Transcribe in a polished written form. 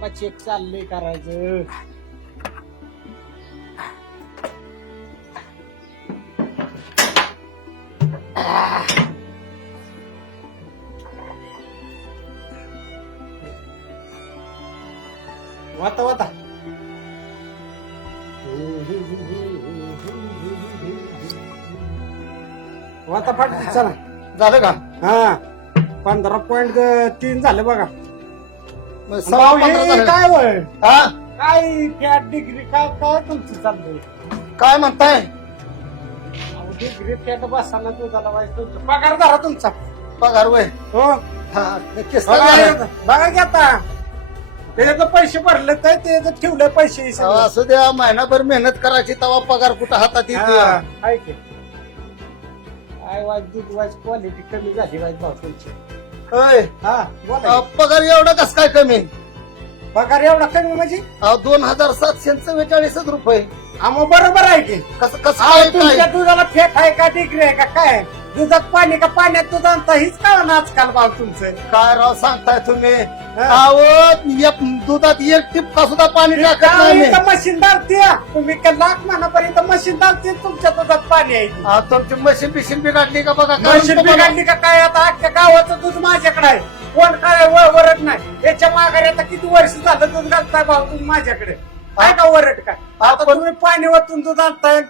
थांबा चेक चाललंय करायचं. वाता वाता वाता फाट चला. झालं का? हा 15.3 झालं बघा. मग 15.5 झालं. काय वय हा काय फॅट डिग्री काय काय तुमचं चाललंय? काय म्हणताय? डिग्री फॅट बसायला दुधाला वाईट तुमचा पगार धरा तुमचा. पगार वय हो हा नक्कीच झालं. बघा की आता त्याच्यात पैसे भरले तर त्याच्यात ठेवले पैसे हे सगळं. असू द्या महिनाभर मेहनत करायची तेव्हा पगार कुठं हातात येतो. हा, आहे की. काय वाईट दूध वाईट क्वालिटी कमी झाली वाईट भाव तुमची. होय. हा बोला की. पगार एवढा कस काय कमी? पगार एवढा कमी म्हणजे 2744 रुपये. हा मग बरोबर आहे की. कसं कसं अहो, काय तुमच्या काय? दुधाला फेट आहे का डिग्री आहे का काय? दुधात पाणी का पाण्यात दूध आणता हीच का ना आजकाल भाव तुमचं. काय राव सांगताय तुम्ही? हा. अहो एक दुधात एक टिपका सुद्धा पाणी टाकत नाही मी. मशीन डालते तुम्ही लाख महिनापर्यंत मशीन डालते तुमच्या दुधात पाणी आहे ती. तुमची मशीन बिशीन बिघडली का बघा? कारण मशीन तुम्हाला- बिघडली का काय आता अख्ख्या गावाचं दूध माझ्याकडे आहे. कोण काय वरट नाही. याच्या माघारी आता किती वर्ष झालं दूध घालताय भाऊ तुम्ही माझ्याकडे काय का वरट का? आता आपण- तुम्ही पाणी वतून दूध आणताय